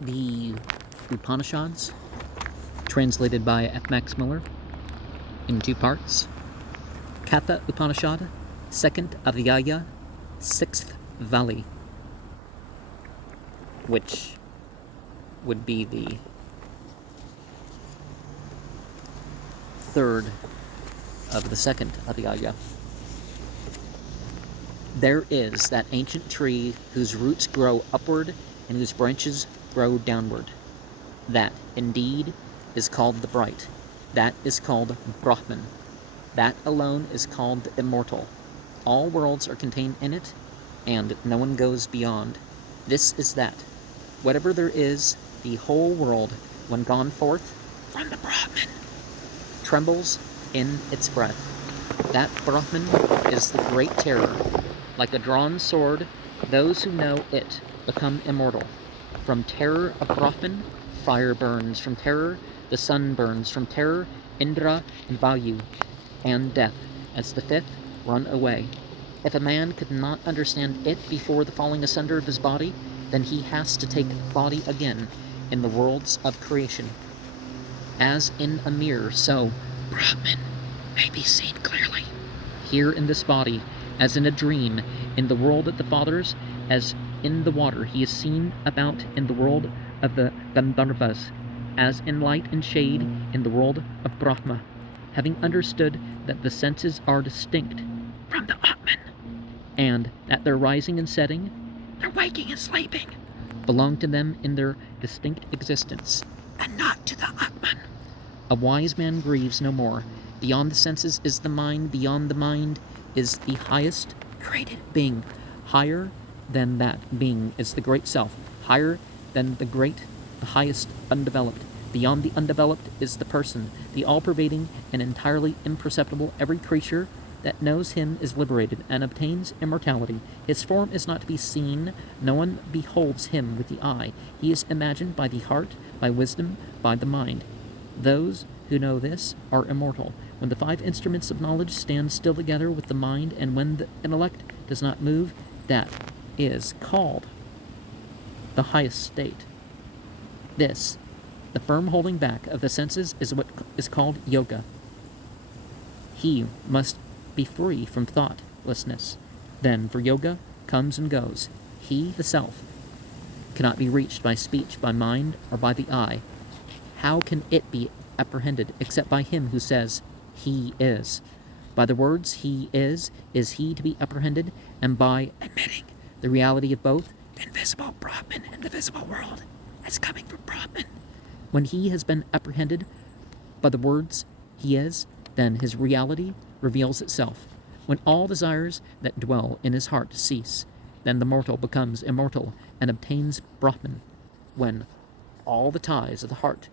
The Upanishads, translated by F. Max Muller, in two parts. Katha Upanishad, 2nd Adhyaya, 6th Valley, which would be the third of the 2nd Adhyaya. There is that ancient tree whose roots grow upward and whose branches grow downward. That, indeed, is called the Bright. That is called Brahman. That alone is called the Immortal. All worlds are contained in it, and no one goes beyond. This is that. Whatever there is, the whole world, when gone forth from the Brahman, trembles in its breath. That Brahman is the great terror. Like a drawn sword, those who know it become immortal. From terror of Brahman, fire burns. From terror, the sun burns. From terror, Indra and Vayu, and death, as the fifth, run away. If a man could not understand it before the falling asunder of his body, then he has to take body again in the worlds of creation. As in a mirror, so Brahman may be seen clearly. Here in this body, as in a dream, in the world of the fathers, as in the water, he is seen about in the world of the Gandharvas, as in light and shade in the world of Brahma, having understood that the senses are distinct from the Atman, and that their rising and setting, their waking and sleeping, belong to them in their distinct existence, and not to the Atman. A wise man grieves no more. Beyond the senses is the mind. Beyond the mind is the highest created being. Higher than that being is the great self. Higher than the highest undeveloped. Beyond the undeveloped is the person, the all-pervading and entirely imperceptible. Every creature that knows him is liberated and obtains immortality. His form is not to be seen. No one beholds him with the eye. He is imagined by the heart, by wisdom, by the mind. Those who know this are immortal. When the five instruments of knowledge stand still together with the mind, and when the intellect does not move, that is called the highest state. This, the firm holding back of the senses, is what is called yoga. He must be free from thoughtlessness. Then, for yoga comes and goes. He, the self, cannot be reached by speech, by mind, or by the eye. How can it be apprehended except by him who says, he is? By the words he is he to be apprehended, and by admitting the reality of both, the invisible Brahman and the visible world, as coming from Brahman. When he has been apprehended by the words he is, then his reality reveals itself. When all desires that dwell in his heart cease, then the mortal becomes immortal and obtains Brahman. When all the ties of the heart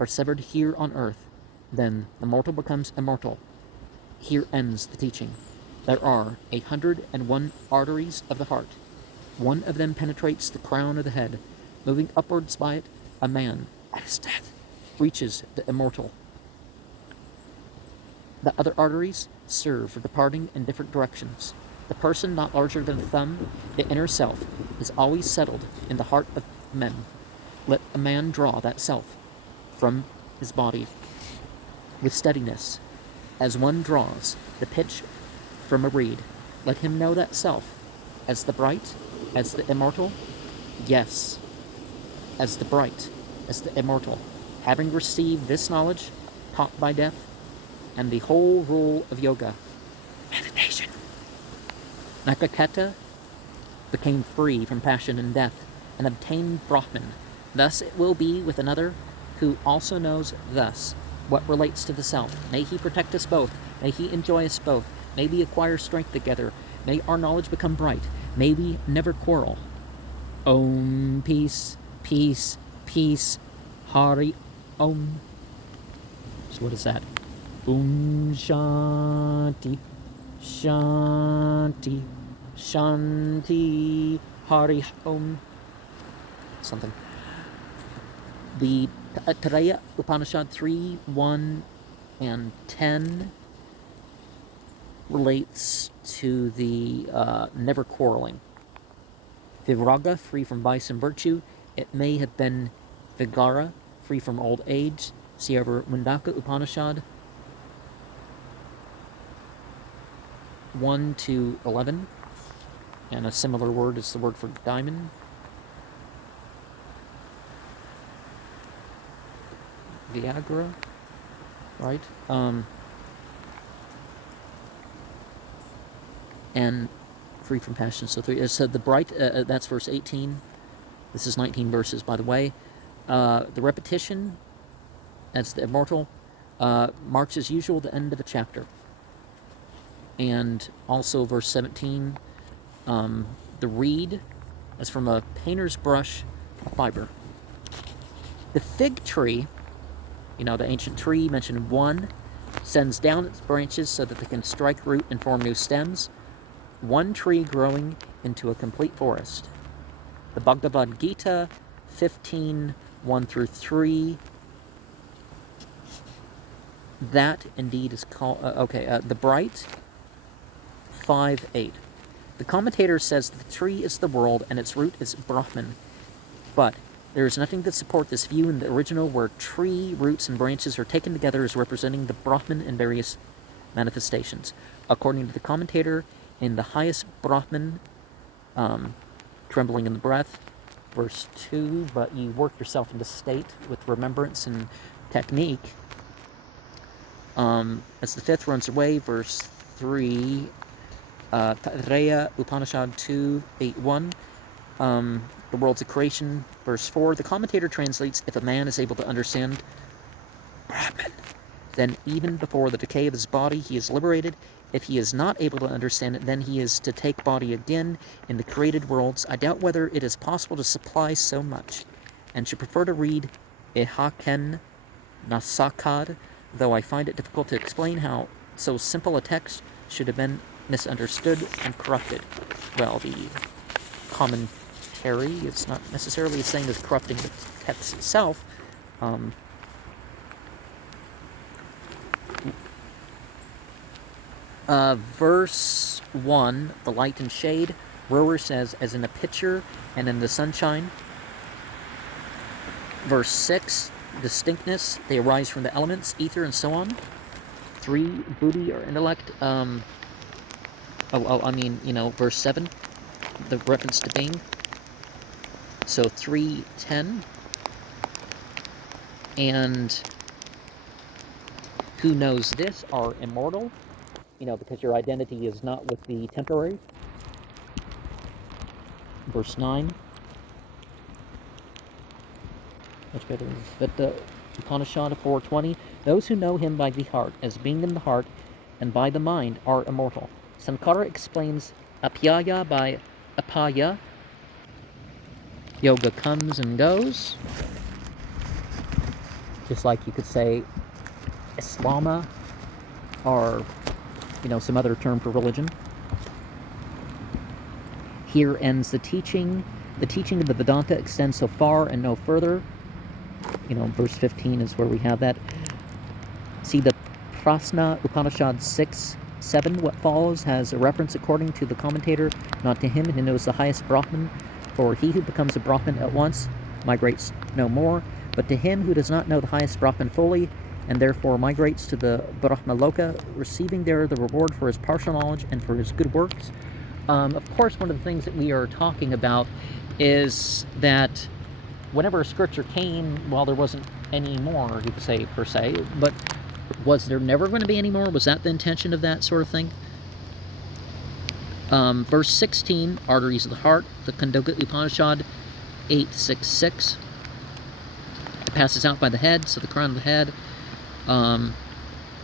are severed here on earth, then the mortal becomes immortal. Here ends the teaching. There are 101 arteries of the heart. One of them penetrates the crown of the head. Moving upwards by it, a man, at his death, reaches the immortal. The other arteries serve for departing in different directions. The person not larger than the thumb, the inner self, is always settled in the heart of men. Let a man draw that self from his body with steadiness, as one draws the pitch from a reed. Let him know that self as the bright, as the immortal. Yes, as the bright, as the immortal. Having received this knowledge taught by death, and the whole rule of yoga, meditation, Nakaketa became free from passion and death, and obtained Brahman. Thus it will be with another who also knows thus what relates to the self. May he protect us both. May he enjoy us both. May we acquire strength together. May our knowledge become bright. May we never quarrel. Om, peace, peace, peace. Hari Om. So what is that? Om Shanti, Shanti, Shanti, Hari Om. Something. The Katha Upanishad 3, 1, and 10 relates to the never quarreling. Viraga, free from vice and virtue, It may have been Vigara, free from old age. See over Mundaka Upanishad 1 to 11. And a similar word is the word for diamond. Viagra, right? And free from passion. So the bright, that's verse 18. This is 19 verses, by the way. The repetition, that's the immortal, marks as usual the end of a chapter. And also verse 17, the reed, that's from a painter's brush fiber. The fig tree, the ancient tree mentioned 1, sends down its branches so that they can strike root and form new stems. One tree growing into a complete forest. The Bhagavad Gita 15, 1 through 3. That indeed is called, the bright 5, 8. The commentator says that the tree is the world and its root is Brahman. But there is nothing to support this view in the original, where tree, roots, and branches are taken together as representing the Brahman in various manifestations. According to the commentator, in the highest Brahman, trembling in the breath, verse 2, but you work yourself into state with remembrance and technique. As the fifth runs away, verse 3, Katha Upanishad 2.8.1, the world's a creation, verse 4. The commentator translates, if a man is able to understand Brahman, then even before the decay of his body he is liberated. If he is not able to understand it, then he is to take body again in the created worlds. I doubt whether it is possible to supply so much, and should prefer to read Ihaken Nasakad, though I find it difficult to explain how so simple a text should have been misunderstood and corrupted. Well, the commentary is not necessarily the same as corrupting the text itself. Verse 1, the light and shade, Rower says, as in a pitcher and in the sunshine. Verse 6, distinctness, they arise from the elements, ether, and so on. 3, buddhi or intellect. Verse 7, the reference to being. So 3:10. And who knows this are immortal, because your identity is not with the temporary. Verse 9. Much better. But the Upanishad 4:20. Those who know him by the heart, as being in the heart, and by the mind, are immortal. Sankara explains apyaya by apaya. Yoga comes and goes. Just like you could say Islama, or some other term for religion. Here ends the teaching. The teaching of the Vedanta extends so far and no further. Verse 15 is where we have that. See the Prasna Upanishad 6:7. What follows has a reference, according to the commentator, not to him who knows the highest Brahman, for he who becomes a Brahman at once migrates no more, but to him who does not know the highest Brahman fully, and therefore migrates to the Brahmaloka, receiving there the reward for his partial knowledge and for his good works. Of course, one of the things that we are talking about is that whenever a scripture came, there wasn't any more, you could say, per se, but was there never going to be any more? Was that the intention of that sort of thing? Verse 16, arteries of the heart, the Kandoka Upanishad 8.6.6. It passes out by the head, so the crown of the head.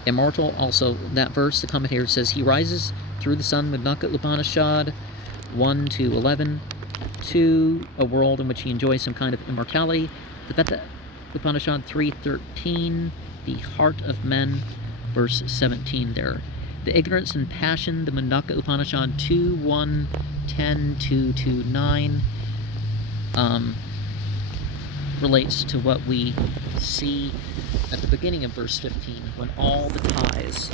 Immortal, also that verse, the commentator says, he rises through the sun, Mundaka Upanishad 1 to 11, to a world in which he enjoys some kind of immortality. The Katha Upanishad 3.13, the heart of men, verse 17 there. The ignorance and passion, the Mundaka Upanishad 2.1, 10, 2 to 9, relates to what we see at the beginning of verse 15, when all the ties